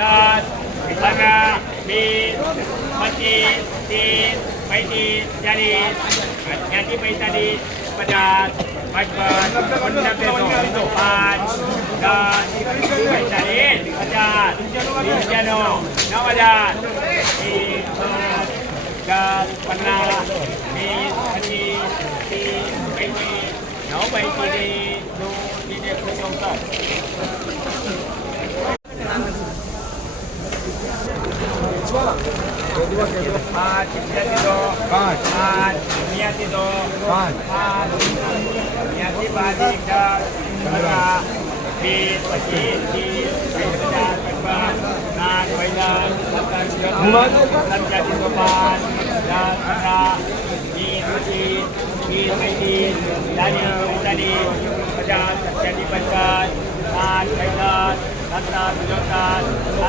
10 15 20 25 30 35 40 45 50 55 55 5 10 45 50 95 9000 10 15 20 25 30 35 9 7 50